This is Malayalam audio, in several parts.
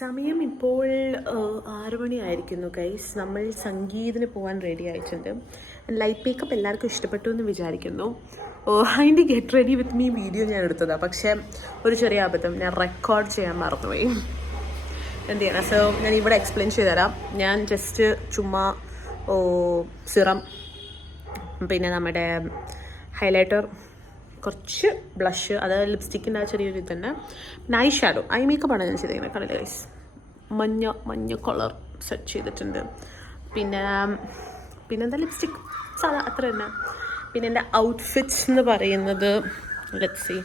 സമയം ഇപ്പോൾ 6 മണിയായിരിക്കുന്നു ഗൈസ്. നമ്മൾ സംഗീതത്തിന് പോകാൻ റെഡി ആയിട്ടുണ്ട്. ലൈറ്റ് മേക്കപ്പ് എല്ലാവർക്കും ഇഷ്ടപ്പെട്ടു എന്ന് വിചാരിക്കുന്നു. അതിൻ്റെ get ready with me video ഞാൻ എടുത്തതാണ്, പക്ഷേ ഒരു ചെറിയ അബദ്ധം, ഞാൻ റെക്കോർഡ് ചെയ്യാൻ മറന്നുപോയി. എന്ത് ചെയ്യണം? സോ ഞാൻ ഇവിടെ എക്സ്പ്ലെയിൻ ചെയ്ത് തരാം. ഞാൻ ജസ്റ്റ് ചുമ്മാ സിറം, പിന്നെ നമ്മുടെ ഹൈലൈറ്റർ, കുറച്ച് ബ്ലഷ്, അത് ലിപ്സ്റ്റിക്കിൻ്റെ ആ ചെറിയൊരു ഇത് തന്നെ, പിന്നെ ഐ ഷാഡോ, ഐ മേക്കപ്പാണ് ഞാൻ ചെയ്തിരിക്കുന്നത്. കണ്ടില്ല ഗൈസ്, മഞ്ഞ കളർ സെറ്റ് ചെയ്തിട്ടുണ്ട്. പിന്നെന്താ ലിപ്സ്റ്റിക് സാധാ അത്ര തന്നെ. പിന്നെ എൻ്റെ ഔട്ട്ഫിറ്റ്സ് എന്ന് പറയുന്നത്, ലെറ്റ്സ് സീ,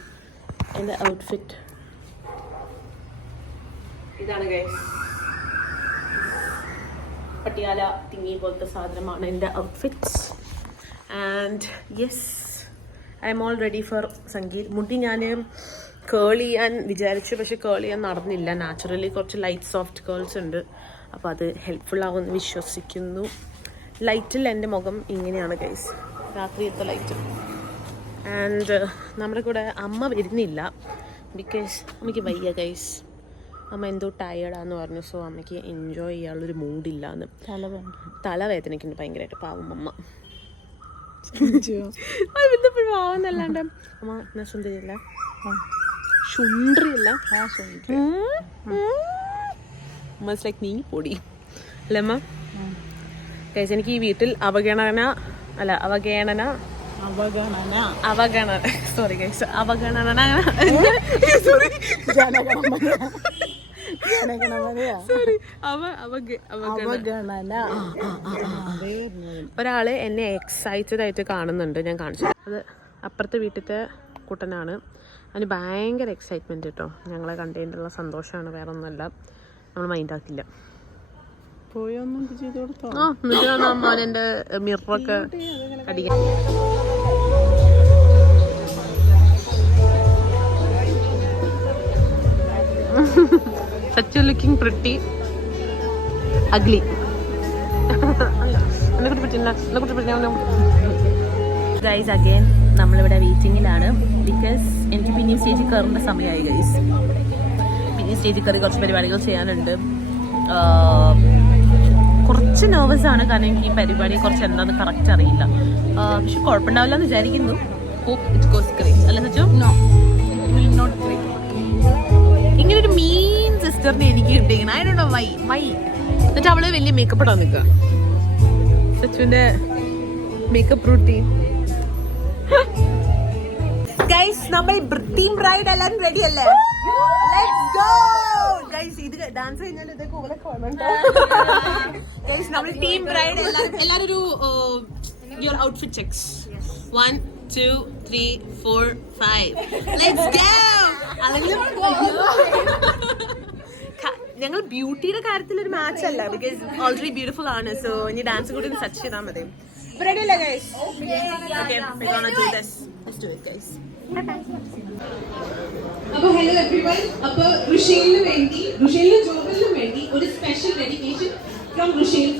എൻ്റെ ഔട്ട്ഫിറ്റ് ഇതാണ് ഗൈസ്. പട്ടിയാല തിങ്ങി പോലത്തെ സാധനമാണ് എൻ്റെ outfits. And yes, I am all ready for Sangeet. മുടി ഞാൻ കേൾ ചെയ്യാൻ വിചാരിച്ചു, പക്ഷെ കേൾ ചെയ്യാൻ നടന്നില്ല. നാച്ചുറലി കുറച്ച് ലൈറ്റ് സോഫ്റ്റ് കേൾസ് ഉണ്ട്, അപ്പോൾ അത് ഹെൽപ്ഫുൾ ആവുമെന്ന് വിശ്വസിക്കുന്നു. ലൈറ്റിൽ എൻ്റെ മുഖം ഇങ്ങനെയാണ് ഗൈസ്, രാത്രിയത്തെ ലൈറ്റ്. ആൻഡ് നമ്മുടെ കൂടെ അമ്മ വരുന്നില്ല, ബിക്കോസ് അമ്മയ്ക്ക് വയ്യ ഗൈസ്. അമ്മ എന്തോ ടയേർഡാന്ന് പറഞ്ഞു. സോ അമ്മയ്ക്ക് എൻജോയ് ചെയ്യാനുള്ളൊരു മൂഡില്ലാന്ന്. തലവേദനയ്ക്കുണ്ട് ഭയങ്കരമായിട്ട്. പാവം അമ്മ ബന്ധപ്പോഴും ആവുന്നല്ലാണ്ട്. അമ്മ എന്നാ സുന്ദരിയല്ല, ശുണ്ട്രിയല്ല, ലൈക്ക് നീ പൊടി അല്ലേ അമ്മ? കഴിച്ച് എനിക്ക് ഈ വീട്ടിൽ അവഗണന സോറി ഗൈസ്, അവഗണന ഒരാള് എന്നെ എക്സൈറ്റഡ് ആയിട്ട് കാണുന്നുണ്ട്, ഞാൻ കാണിച്ചു. അത് അപ്പുറത്തെ വീട്ടിലത്തെ കുട്ടനാണ്. അതിന് ഭയങ്കര എക്സൈറ്റ്മെന്റ് കേട്ടോ. ഞങ്ങളെ കണ്ടതിനുള്ള സന്തോഷമാണ്, വേറെ ഒന്നുമല്ല. നമ്മൾ മൈൻഡാക്കില്ല. എന്നിട്ട് എൻ്റെ മിററൊക്കെ അടിക്കാൻ. Such a looking pretty ugly. Guys again നമ്മളിവിടെ വെയിറ്റിങ്ങിലാണ്, ബിക്കോസ് എനിക്ക് പിന്നെയും സ്റ്റേജിൽ കയറേണ്ട സമയമായി ഗൈസ്. പിന്നെയും സ്റ്റേജിൽ കയറി കുറച്ച് പരിപാടികൾ ചെയ്യാനുണ്ട്. കുറച്ച് നെർവസ് ആണ്, കാരണം എനിക്ക് ഈ പരിപാടി കുറച്ച് എന്താന്ന് കറക്റ്റ് അറിയില്ല. പക്ഷെ കുഴപ്പമുണ്ടാവില്ല എന്ന് വിചാരിക്കുന്നു. Hope it goes great. അല്ല Sachu? No, will not great. ഇങ്ങനൊരു മീൻ സിസ്റ്ററിനെ എനിക്ക് കിട്ടിയിരിക്കണം. I don't know why. എന്നിട്ട് അവള് വലിയ മേക്കപ്പ് ഇടാൻ നിൽക്കുക. സച്ചുവിന്റെ മേക്കപ്പ് റൂട്ടീൻ. ഗൈസ് നമ്മൾ ടീം ബ്രൈഡ് എല്ലാരും റെഡി അല്ലേ? Let's go guys. ഇത് ഡാൻസ് കഴിഞ്ഞാൽ ഇതൊക്കെ ഓലൊക്കെ വേണം ഗൈസ്. നമ്മൾ ടീം ബ്രൈഡ് എല്ലാരും ഒരു your outfit checks. 1 2 3 4 5 let's go. ഞങ്ങൾ ബ്യൂട്ടിയുടെ കാര്യത്തിൽ ഒരു മാച്ച് അല്ല, ബിക്കോസ് ഓൾറെഡി ബ്യൂട്ടിഫുൾ ആണ്. സോ ഇനി ഡാൻസ് കൂടി ഒന്ന് സെർച്ച് ചെയ്താൽ മതി. റെഡി അല്ലേ guys? Okay, we're gonna do this. Let's do it guys. അപ്പോൾ ഹലോ എവരിവൺ. അപ്പോൾ ഋഷേലിന് വേണ്ടി, ഋഷേലിന് ജോബലിന് വേണ്ടി ഒരു സ്പെഷ്യൽ ഡെഡിക്കേഷൻ ഫ്രം ഋഷേൽ